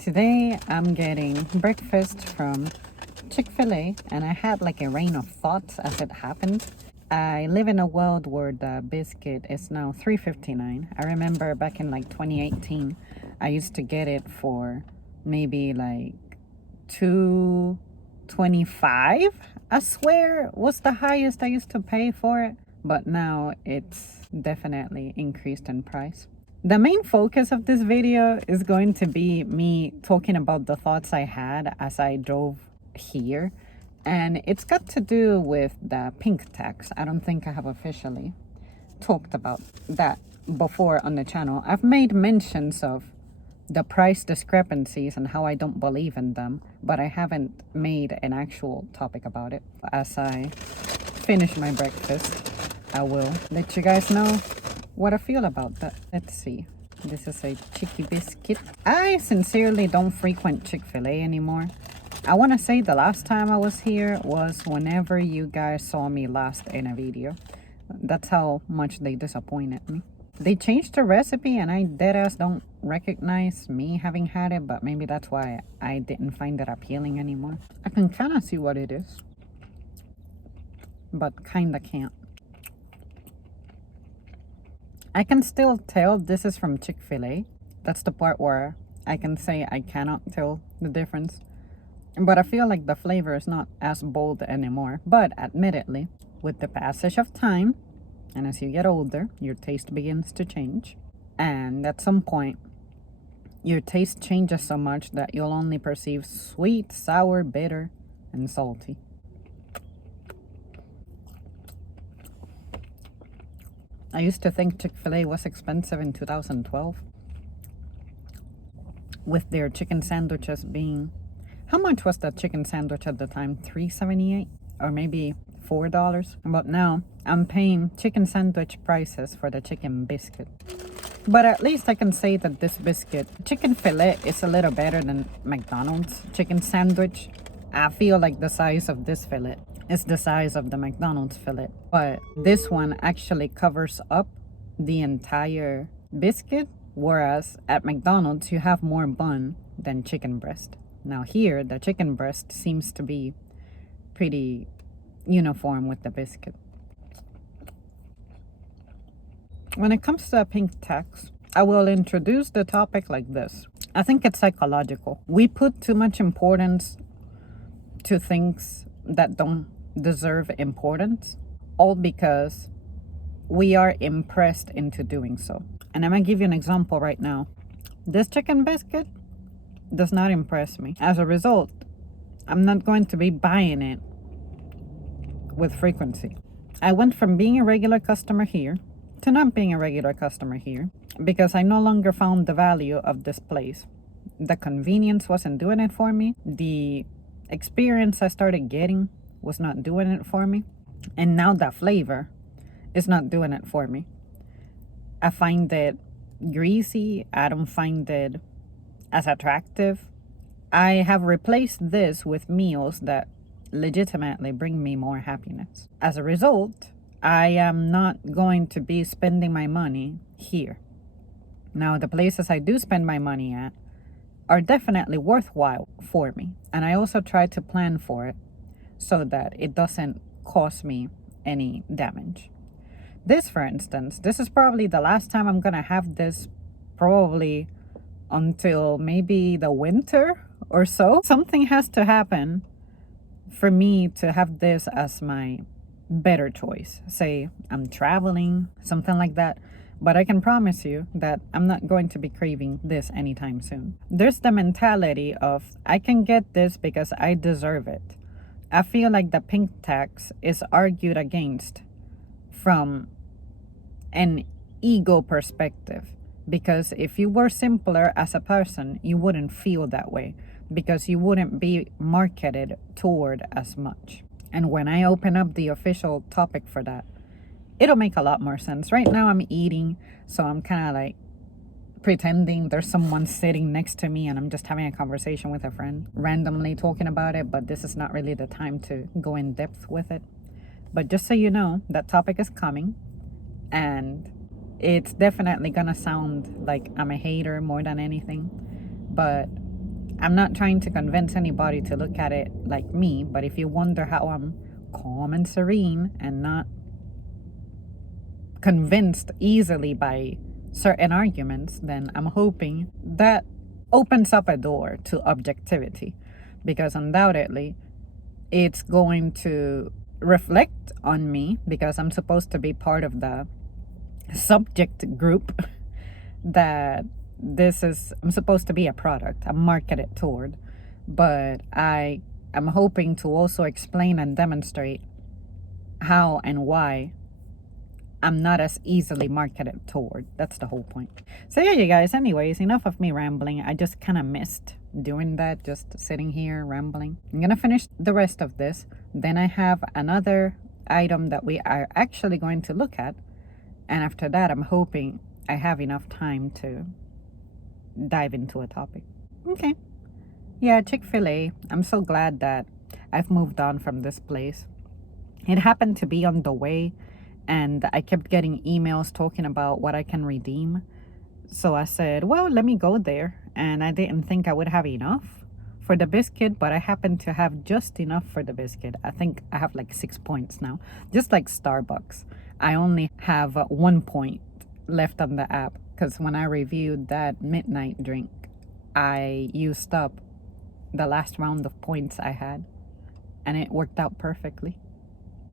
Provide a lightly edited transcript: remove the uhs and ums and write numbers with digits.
Today I'm getting breakfast from Chick-fil-A and I had like a rain of thoughts as it happened. I live in a world where the biscuit is now $3.59. I remember back in like 2018, I used to get it for maybe like $2.25. I swear was the highest I used to pay for it, but now it's definitely increased in price. The main focus of this video is going to be me talking about the thoughts I had as I drove here. And it's got to do with the pink tax. I don't think I have officially talked about that before on the channel. I've made mentions of the price discrepancies and how I don't believe in them, but I haven't made an actual topic about it. As I finish my breakfast, I will let you guys know what I feel about that. Let's see. This is a Chicky biscuit. I sincerely don't frequent Chick-fil-A anymore. I want to say the last time I was here was whenever you guys saw me last in a video. That's how much they disappointed me. They changed the recipe and I deadass don't recognize me having had it, but maybe that's why I didn't find it appealing anymore. I can kind of see what it is, but kind of can't. I can still tell this is from Chick-fil-A. That's the part where I can say I cannot tell the difference. But I feel like the flavor is not as bold anymore. But admittedly, with the passage of time, and as you get older, your taste begins to change. And at some point, your taste changes so much that you'll only perceive sweet, sour, bitter, and salty. I used to think Chick-fil-A was expensive in 2012, with their chicken sandwiches being... How much was that chicken sandwich at the time? $3.78 or maybe $4? But now I'm paying chicken sandwich prices for the chicken biscuit. But at least I can say that this biscuit, chicken fillet, is a little better than McDonald's chicken sandwich. I feel like the size of this fillet is the size of the McDonald's fillet. But this one actually covers up the entire biscuit, whereas at McDonald's you have more bun than chicken breast. Now here, the chicken breast seems to be pretty uniform with the biscuit. When it comes to a pink tax, I will introduce the topic like this. I think it's psychological. We put too much importance to things that don't deserve importance, all because we are impressed into doing so. And I'm gonna give you an example right now. This chicken biscuit does not impress me. As a result, I'm not going to be buying it with frequency. I went from being a regular customer here to not being a regular customer here because I no longer found the value of this place. The convenience wasn't doing it for me. The experience I started getting was not doing it for me. And now the flavor is not doing it for me. I find it greasy. I don't find it as attractive. I have replaced this with meals that legitimately bring me more happiness. As a result, I am not going to be spending my money here. Now, the places I do spend my money at are definitely worthwhile for me. And I also try to plan for it so that it doesn't cause me any damage. This, for instance, this is probably the last time I'm gonna have this, probably until maybe the winter or so. Something has to happen for me to have this as my better choice. Say I'm traveling, something like that. But I can promise you that I'm not going to be craving this anytime soon. There's the mentality of I can get this because I deserve it. I feel like the pink tax is argued against from an ego perspective. Because if you were simpler as a person, you wouldn't feel that way. Because you wouldn't be marketed toward as much. And when I open up the official topic for that, it'll make a lot more sense. Right now I'm eating, so I'm kind of like pretending there's someone sitting next to me and I'm just having a conversation with a friend, randomly talking about it, but this is not really the time to go in depth with it. But just so you know, that topic is coming, and it's definitely gonna sound like I'm a hater more than anything, but I'm not trying to convince anybody to look at it like me, but if you wonder how I'm calm and serene and not convinced easily by certain arguments, then I'm hoping that opens up a door to objectivity, because undoubtedly it's going to reflect on me, because I'm supposed to be part of the subject group that I'm supposed to be a product I'm marketed toward. But I am hoping to also explain and demonstrate how and why I'm not as easily marketed toward. That's the whole point. So yeah, you guys, anyways, enough of me rambling. I just kind of missed doing that, just sitting here rambling. I'm gonna finish the rest of this. Then I have another item that we are actually going to look at. And after that, I'm hoping I have enough time to dive into a topic. Okay. Yeah, Chick-fil-A. I'm so glad that I've moved on from this place. It happened to be on the way, and I kept getting emails talking about what I can redeem. So I said, well, let me go there. And I didn't think I would have enough for the biscuit, but I happen to have just enough for the biscuit. I think I have like 6 points now. Just like Starbucks, I only have 1 point left on the app, because when I reviewed that midnight drink, I used up the last round of points I had, and it worked out perfectly.